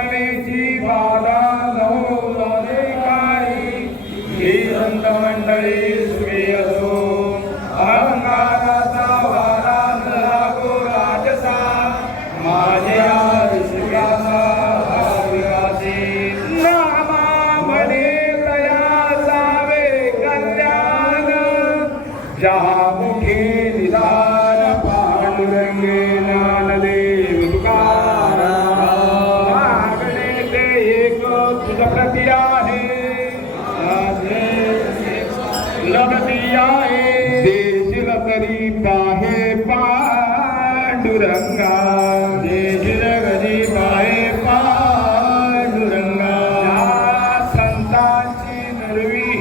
राधा बाधा नवोदे काही ही संत मंडळी सुखी असो. अहंकाराचा वारा न लागो राजसा माझ्या विश्वासा नामा म्हणे तया सावे कल्याण जहा मुखे निदान पांडुरंगेना.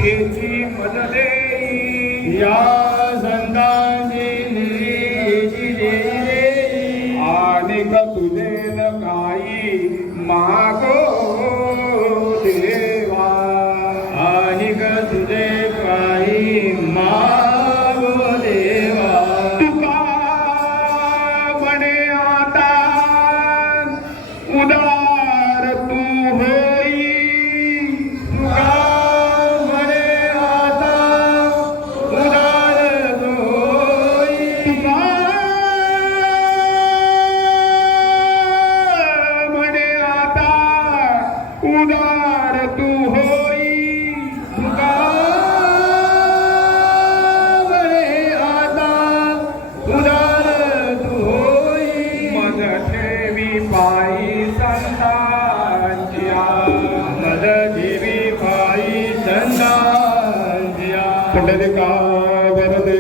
मज देई या संतांची नरवी हेची देई आणि तुझे न काही मागो देवा आणि तुझे काही मागो देवा तुका म्हणे आता उदार संतांच्या पुंडलिका वरदे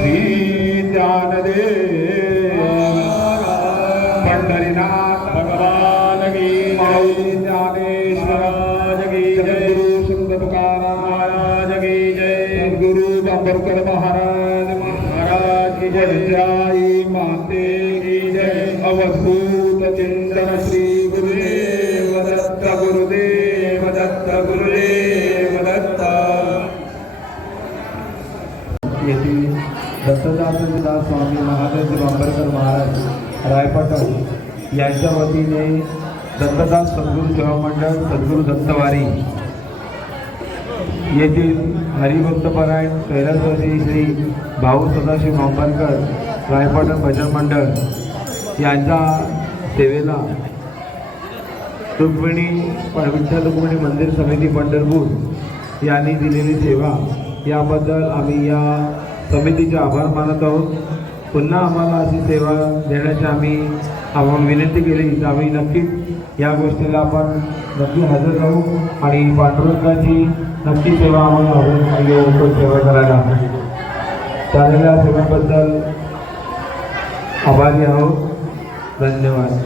श्री ज्ञानदेव पंढरीनाथ भगवान की जय. ज्ञानेश्वर की जय. गुरु संत तुकाराम महाराज की जय. गुरु आंबेडकर महाराज महाराज की जय. माते की जय. अवधूत चिंतन श्री रायपाटण यांच्या वतीने दत्तदास सद्गुरू सेवा मंडळ सद्गुरू दत्तवारी येथील हरिभक्तपरायण कैलासवासी श्री भाऊ सदाशिव आंबेडकर रायपाटण भजन मंडळ यांच्या सेवेला रुक्मिणी विठ्ठल रुक्मिणी मंदिर समिती पंढरपूर यांनी दिलेली सेवा. याबद्दल आम्ही या समितीचे आभार मानत आहोत. पुन्हा आम्हाला अशी सेवा देण्याची आम्ही आम्हाला विनंती केली. तर आम्ही नक्कीच या गोष्टीला आपण नक्की हजर राहू आणि पांडुरंगाची नक्की सेवा आम्हाला हवं आणि सेवा करायला झालेल्या सेवेबद्दल आभारी आहोत. धन्यवाद.